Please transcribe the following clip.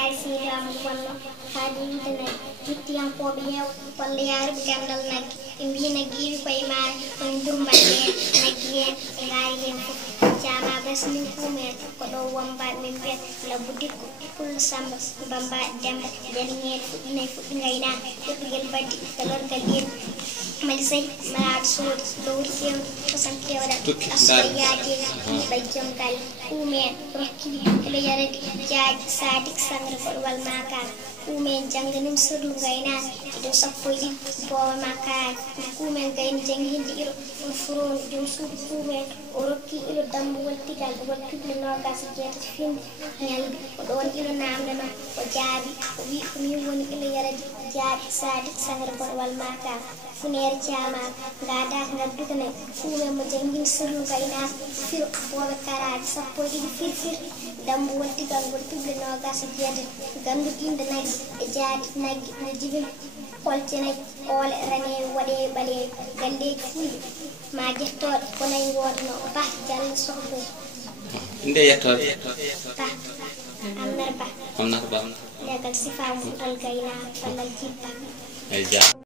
yaay siidam wonno kaadi yidana juttiyankoɓe heew walla yaruɓe gandal nagge ɓe mbi naggiɓe koye maare koye durmbaɗe naggi hen e ngaari hen fof jama basni kumen ko ɗo wombaɓe min mbiyat labbu dikko pullo samba bamba demba jaliñeɗe fuɗɗi gayna ɗuɗɗugel baddi e lorgal yen mali sey malade soodi lowri fewde kosam kewɗal asuwa yaadega ɓay joom galle kumen rokkili elo yaradi jaaji sadik sangre koɗo wal makar kumen jangganim sirlu gaynani eɗo sappo e ɗiɗi bowa makari kumen gayni jangguinde ilo furfuroni joom suudu kumen o rokki ilo dambuwol tigal wol pible nogas jeetati finde ñalbi o ɗon ilo namdano o jaabi o wi komin woni ilo yaradi jaaji sadik sangre koɗo wal makar funere caamaka gadaka gadduganayi kumen mo jangguinde sirlu gaynani firo boɓe karaji sappo e ɗiɗi firfir dambuwol tigal wol pible nogas jeetati gandu inde naggi e jaadi naggi ne jibin koltenayi oole rane waɗe ɓale galleji fulɓe ma jettoɗe konayi wodano ba diallo sohboy inde yettoɓe ba amnar ba legal sifa mum ɗon gayna ballal jibba